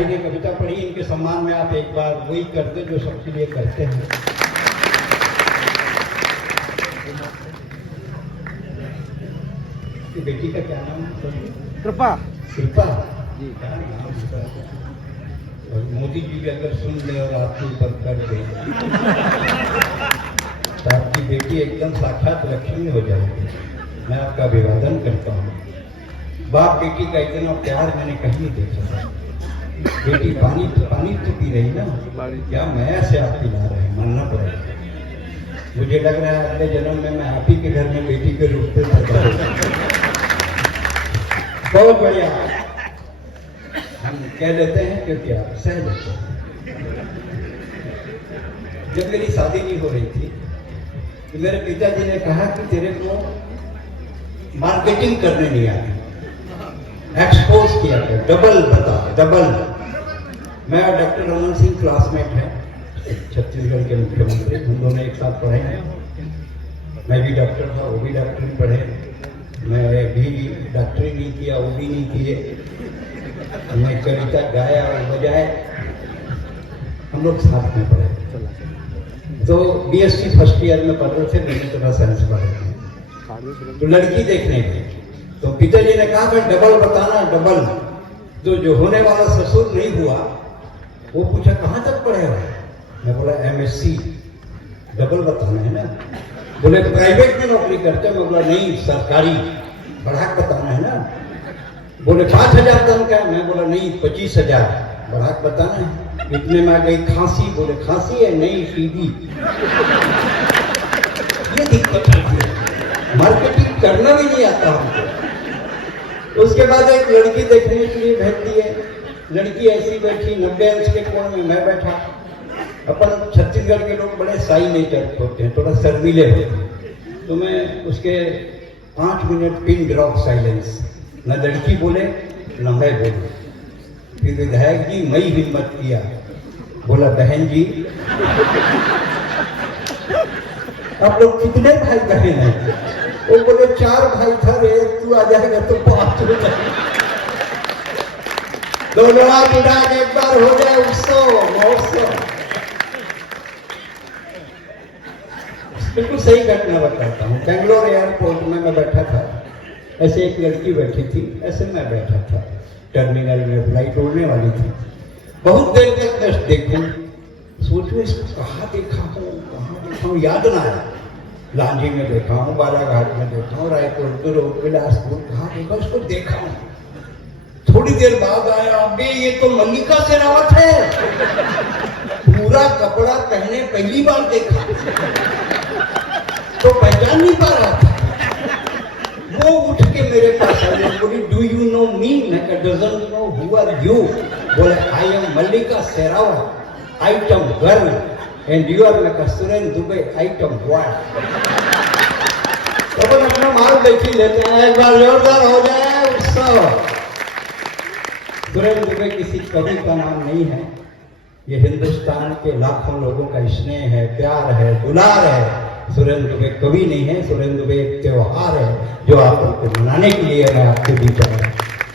ये कविता पढ़ी, इनके सम्मान में आप एक बार वही कर दो जो सबके लिए करते हैं। बेटी का क्या नाम है? कृपा। कृपा जी, क्या नाम है? और मोदी जी भी अगर सुन ले और आपके ऊपर कर दे तो आपकी बेटी एकदम साक्षात लक्ष्मी हो जाएगी। मैं आपका अभिवादन करता हूँ। बाप बेटी का इतना प्यार मैंने कहीं नहीं देखा था। बेटी पानी तो पी रही ना, क्या मैं से आप पिला रहे हैं, मानना पड़ेगा। मुझे लग रहा है अगले जन्म में मैं आप ही के घर में बेटी के रूप में पैदा होगा। बहुत बढ़िया, हम कह लेते हैं क्योंकि आप सह लेते हैं। जब मेरी शादी नहीं हो रही थी तो मेरे पिताजी ने कहा कि तेरे को मार्केटिंग करने नहीं आती, एक्सपोज किया गया, डबल बता, डबल। मैं और डॉक्टर रमन सिंह क्लासमेट हैं, छत्तीसगढ़ के मुख्यमंत्री, हम दोनों एक साथ पढ़े हैं। मैं भी डॉक्टर था, वो भी डॉक्टरी पढ़े। मैं भी डॉक्टरी नहीं किया, वो भी नहीं किए। हमने कविता गाया और बजाए, हम लोग साथ में पढ़े। तो बीएससी फर्स्ट ईयर में पढ़ रहे थे, मैंने थोड़ा साइंस पढ़े थे। तो लड़की देखने गई तो पिताजी ने कहा भाई डबल बताना, डबल। तो जो होने वाला ससुर नहीं हुआ वो पूछा कहाँ तक पढ़े हो? मैं बोला MSc। डबल बताना है ना। बोले प्राइवेट में नौकरी करते? मैं बोला नहीं, सरकारी। बढ़ाक बताना है ना। बोले 5,000 तनख्वाह? मैं बोला नहीं, 25,000। बढ़ाक बताना है। इतने में आ गई खांसी। बोले खांसी है नहीं, टीबी। ये दिक्कत है, मार्केटिंग करना भी नहीं आता हमको। उसके बाद एक लड़की देखने के लिए भेज दिए। लड़की ऐसी बैठी, 90 अंश के कोण में मैं बैठा। अपन छत्तीसगढ़ के लोग बड़े साई नेचर होते हैं, थोड़ा शर्मीले होते हैं। तो मैं उसके 5 मिनट पिन ड्रॉप साइलेंस, न लड़की बोले न मैं बोले। फिर विधायक जी मई हिम्मत किया, बोला बहन जी आप लोग कितने भाई बहन हैं? वो बोले 4 भाई था रे, तू आ जाएगा तो 5 हो जाएगा। दोनों हाथ उठा के एक बार हो जाए उत्सव महोत्सव। बिल्कुल सही घटना बताता हूँ। बेंगलोर एयरपोर्ट में मैं बैठा था, ऐसे एक लड़की बैठी थी, ऐसे मैं बैठा था। टर्मिनल में फ्लाइट उड़ने वाली थी। बहुत देर तक जस्ट देखूं, सोचो इसको कहाँ देखा हूँ, याद ना आया। लांजी में देखा हूँ, बालाघाट में देखा हूँ, रायपुर, दुर्ग, बिलासपुर, कहाँ देखा, उसको देखा हूँ। थोड़ी देर बाद आया, अबे ये तो मल्लिका शेरावत है। पूरा कपड़ा पहने पहली बार देखा तो पहचान नहीं पा रहा था। वो उठ के मेरे पास आई, बोली डू यू नो मी? मैं कहा doesn't know, who are you? बोले I am Mallika Sherawat, item girl, and you are? मैं कहा सुरेंद्र दुबे, आइटम बॉय। तो अपन अपना माल देखी लेते हैं, एक बार जोरदार हो जाए उत्सव। सुरेंद्र दुबे किसी कवि का नाम नहीं है, ये हिंदुस्तान के लाखों लोगों का स्नेह है, प्यार है, दुलार है। सुरेंद्र दुबे कवि नहीं है, सुरेंद्र दुबे एक त्योहार है जो आप उनको मनाने के लिए मैं आपके बीच आया हूँ।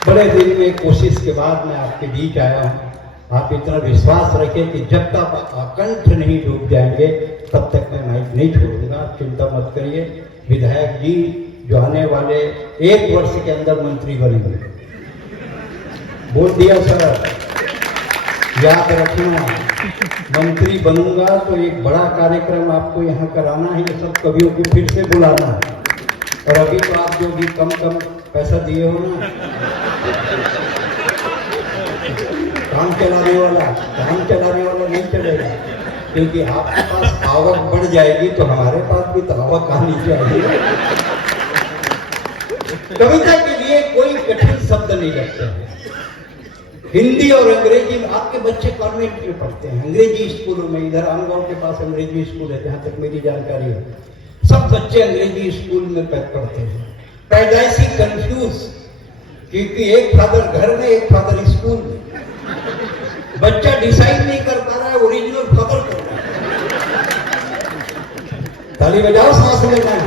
बड़े दिन में कोशिश के बाद मैं आपके बीच आया हूँ। आप इतना विश्वास रखें कि जब तक आप अकंठ नहीं डूब जाएंगे तब तक मैं माइक नहीं छोड़ूंगा, चिंता मत करिए। विधायक जी जो आने वाले 1 वर्ष के अंदर मंत्री बनेंगे, बोल दिया सर, याद रखना। मंत्री बनूंगा तो एक बड़ा कार्यक्रम आपको यहाँ कराना है, ये सब कवियों को फिर से बुलाना है। और अभी तो आप जो भी कम पैसा दिए हो ना, काम चलाने वाला नहीं चलेगा, क्योंकि आपके पास आवक बढ़ जाएगी तो हमारे पास भी तो आवक आनी चाहिए। कविता के लिए कोई कठिन शब्द नहीं लगते हैं। हिंदी और अंग्रेजी में आपके बच्चे कॉन्वेंट में पढ़ते हैं, अंग्रेजी स्कूलों में। इधर आमगांव के पास अंग्रेजी स्कूल है, जहां तक मेरी जानकारी है। सब बच्चे अंग्रेजी स्कूल में पढ़ते हैं। पैदाइशी कंफ्यूज, क्योंकि एक फादर घर में, एक फादर स्कूल में। बच्चा डिसाइड नहीं कर पा रहा है ओरिजिनल फादर कौन है। ताली बजाओ, सांस लेना है।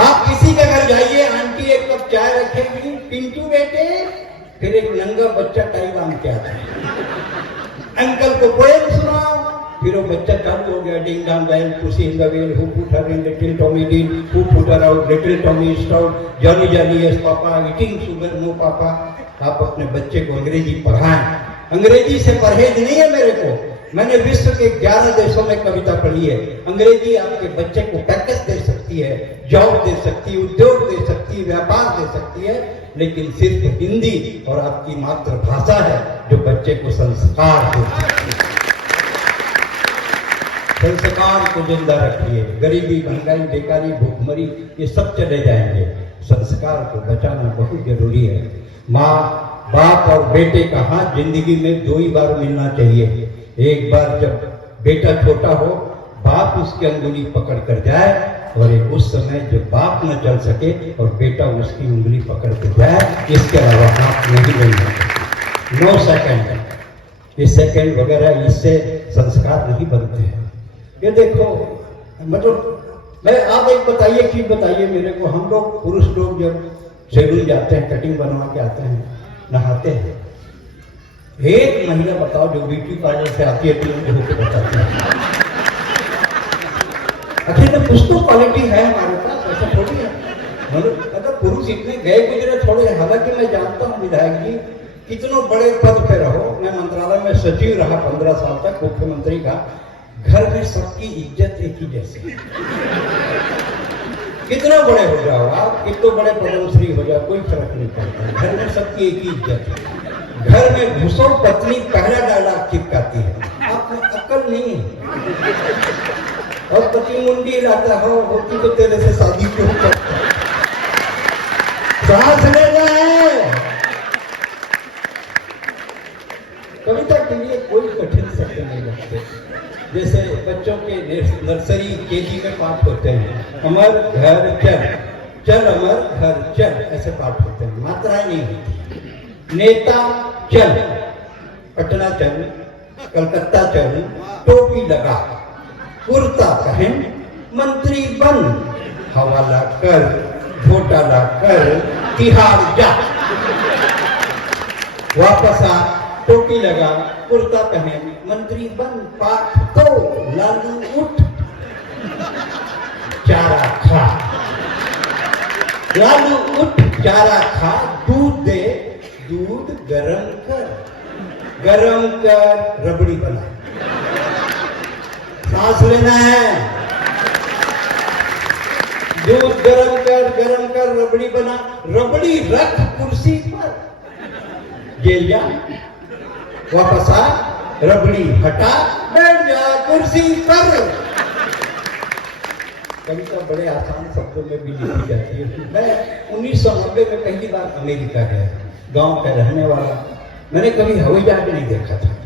आप किसी के घर जाइए, आंटी एक कप चाय रखेगी, पिंटू बेटे फिर एक नंगा बच्चा टाई बांध के आता है, अंकल को पोएम सुनाओ। फिर वो बच्चा चालू हो गया, ding dong bell, pussy in the well, who put her in little Tommy Dean, who put her out, little Tommy Stout, Johnny Johnny yes papa, eating sugar no papa. आप अपने बच्चे को अंग्रेजी पढ़ाएं। अंग्रेजी से परहेज नहीं है मेरे को। मैंने विश्व के 11 देशों में कविता पढ़ी है। अंग्रेजी आपके बच्चे को पैकेज दे सकती है, जॉब दे सकती है, उद्योग दे सकती है, व्यापार दे सकती है, लेकिन सिर्फ हिंदी और आपकी मातृभाषा है जो बच्चे को संस्कार दे सकती है। संस्कार को जिंदा रखिए। गरीबी, महंगाई, बेकारी, भूखमरी ये सब चले जाएंगे। संस्कार को बचाना बहुत जरूरी है। माँ बाप और बेटे का हाथ जिंदगी में 2 ही बार मिलना चाहिए। एक बार जब बेटा छोटा हो, बाप उसकी अंगुली पकड़ कर जाए, और एक उस समय जब बाप न चल सके और बेटा उसकी उंगली पकड़ कर जाए। इसके अलावा हाथ नहीं मिलना। 9 सेकंड, इस सेकंड वगैरह इससे संस्कार नहीं बनते हैं। ये देखो, मतलब मैं आप एक बताइए, चीज बताइए मेरे को। हम लोग पुरुष लोग जब सैलून जाते हैं, कटिंग बनवा के आते हैं, नहाते हैं, एक महिला बताओ जो ब्यूटी पार्लर से आती है तो होकर बताती है। आखिर में कुछ तो क्वालिटी है हमारे पास, ऐसा थोड़ी है। मतलब अगर पुरुष इतने गए गुजरे थोड़े, हालांकि मैं जानता हूँ विधायक जी कितनों बड़े पद पे रहो, मैं मंत्रालय में सचिव रहा 15 साल तक, मुख्यमंत्री का। घर में सबकी इज्जत एक ही जैसी। कितना बड़े हो जाओ आप, कितने बड़े पद्मश्री हो जाओ, कोई फर्क नहीं पड़ता। घर में सबकी एक ही इज्जत है। घर में घुसो, पत्नी पहला डायलॉग चिपकाती है, आप में अक्ल नहीं है। और पति मुंडी लाता हो, होती तो तेरे से शादी क्यों करता। सांस लेना है। कविता के लिए कोई कठिन शब्द नहीं लगते। जैसे बच्चों के नर्सरी केजी में पाठ होते हैं, अमर घर चल, चल अमर घर चल, ऐसे पाठ होते हैं, मात्राएं नहीं होती। नेता चल, पटना चल, कलकत्ता चल, टोपी लगा, कुर्ता पहन, मंत्री बन, हवाला कर, घोटाला कर, तिहाड़ जा, वापस आ, टोपी लगा, कुर्ता पहन, मंत्री बन, पाठ तो लालू उठ, चारा खा, लालू उठ, चारा खा, दूध दे, दूध गरम कर, गरम कर रबड़ी बना। सांस लेना है। दूध गरम कर रबड़ी बना, रबड़ी रख कुर्सी पर, जेल जा, वापस आ, रबड़ी हटा, बैठ जा कुर्सी पर। कविता बड़े आसान शब्दों में भी लिखी जाती है। मैं 1990 में पहली बार अमेरिका गया, गांव का रहने वाला। मैंने कभी हवाई जहाज नहीं देखा था।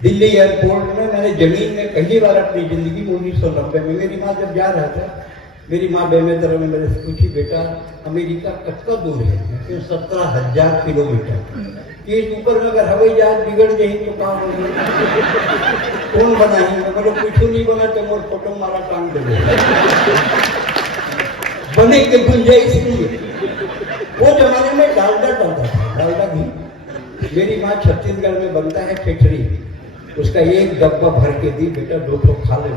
दिल्ली एयरपोर्ट में मैंने जमीन में पहली बार अपनी जिंदगी में 1990 में, मेरी माँ जब जा रहा था, मेरी माँ बेमेतर में मेरे से पूछी, बेटा अमेरिका कितना दूर है? 17,000 किलोमीटर। इस ऊपर में अगर हवाई जहाज बिगड़ गई तो काम होगी, कौन बनाएंगे? बोलो कुछ नहीं बना तो मोर फोटो मारा टांग दे बने के गुंजाइश नहीं। वो जमाने में डालडा डलता था, डालडा घी। मेरी माँ छत्तीसगढ़ में बनता है खिचड़ी, उसका एक डब्बा भर के दी, बेटा 2 ठो खा ले,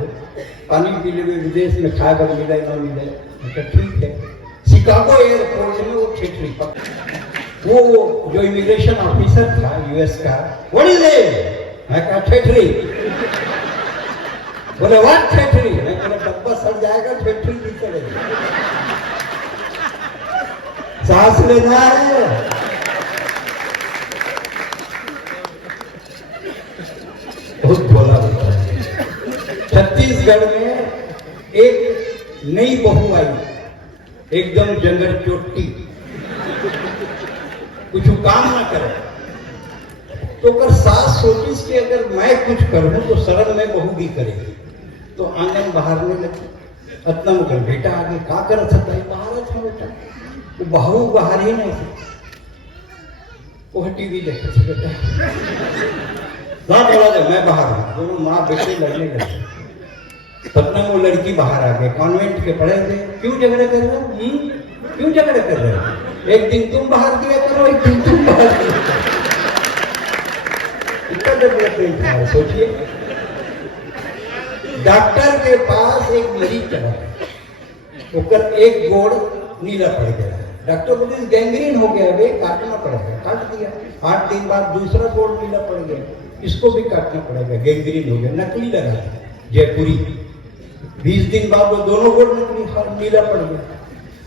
पानी पी ले, विदेश में खाएगा मिले ना मिले। बेटा ठीक है। शिकागो एयरपोर्ट में वो खिचड़ी वो जो इमिग्रेशन ऑफिसर था यूएस का, व्हाट इज इट? मैं कहा ठेठरी। बोले व्हाट ठेठरी? मैं बोला डब्बा सड़ जाएगा, ठेठरी नहीं चलेगी। सांस लेना है। बहुत बोला होता है। छत्तीसगढ़ में एक नई बहू आई, एकदम जंगल चोटी, कुछ काम ना करे तो अगर सास सोचिस कि अगर मैं कुछ करूं तो शरण में बहू भी करेगी। तो आंगन बाहरने लगी, अतना कर बेटा आगे का कर सकता है, बाहर था बेटा, वो बहू बाहर ही नहीं थी, वो टीवी देखते थे बेटा। ना बोला था मैं बाहर हूं, दोनों माँ बेटे लड़ने लगे। सपना वो लड़की बाहर आ गई, कॉन्वेंट के पढ़े थे। क्यों झगड़े कर रहे हो? क्यों झगड़े कर रहे हो? एक दिन तुम बाहर दिया करो, एक दिन तुम बाहर दिया करो। इतना डेवलपमेंट है, सोचिए। डॉक्टर के पास एक मरीज चला, ओकर एक गोड़ नीला पड़ गया। डॉक्टर बोले गैंग्रीन हो गया, वे काटना पड़ेगा। काट दिया। 8 दिन बाद दूसरा गोड़ नीला पड़ गया, इसको भी काटना पड़ेगा, गैंग्रीन हो गया। नकली लगा दिया, जयपुरी। 20 दिन बाद वो दोनों गोड़ नकली नीला पड़ गया।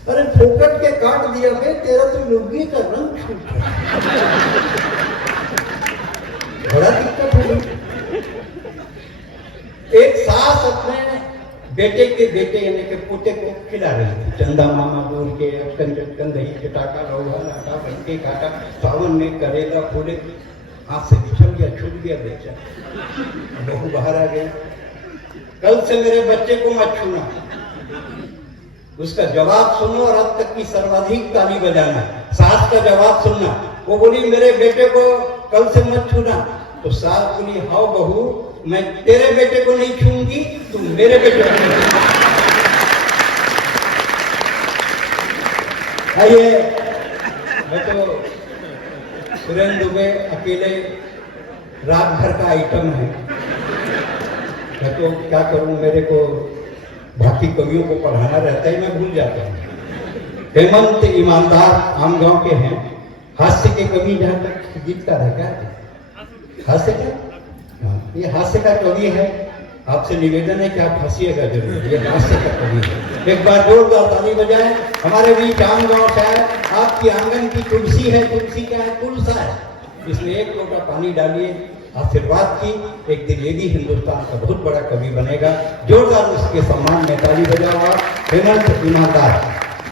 अरे फोकट के काट दिया बे, तेरा तो लुंगी का रंग छूट गया। बड़ा दिक्कत हो गई। एक सास अपने बेटे के बेटे यानी के पोते को खिला रही थी। चंदा मामा बोल के अटकन दही चटाका लौहा लाटा बनके काटा, सावन में करेला फूले, हाथ से बिछल गया, छूट गया बेचा। बहू बाहर आ गया, कल से मेरे बच्चे को मत छूना। उसका जवाब सुनो और अब तक की सर्वाधिक ताली बजाना। सास का जवाब सुनना। वो बोली मेरे बेटे को कल से मत छूना, तो सास बोली हाँ बहू, मैं तेरे बेटे को नहीं छूंगी, तुम मेरे बेटे को नहीं। आइए, मैं तो सुरेंद्र दुबे अकेले रात भर का आइटम है। मैं तो क्या करूं, मेरे को बाकी कवियों को पढ़ाना रहता है, मैं भूल जाता हूँ। हेमंत ईमानदार आम गांव के हैं, हास्य के कवि। जहां तक गीतकार है क्या? हास्य का, ये हास्य का कवि है। आपसे निवेदन है कि आप हंसिएगा जरूर, ये हास्य का कवि है। एक बार जोरदार ताली बजाएं। हमारे बीच आम गांव से है, आपकी आंगन की तुलसी है। तुलसी क्या है? तुलसा है। इसमें 1 लोटा पानी डालिए, आशीर्वाद की। एक दिन ये भी हिंदुस्तान का बहुत बड़ा कवि बनेगा। जोरदार उसके सम्मान में ताली बजाओ। हेमंत ईमानदार।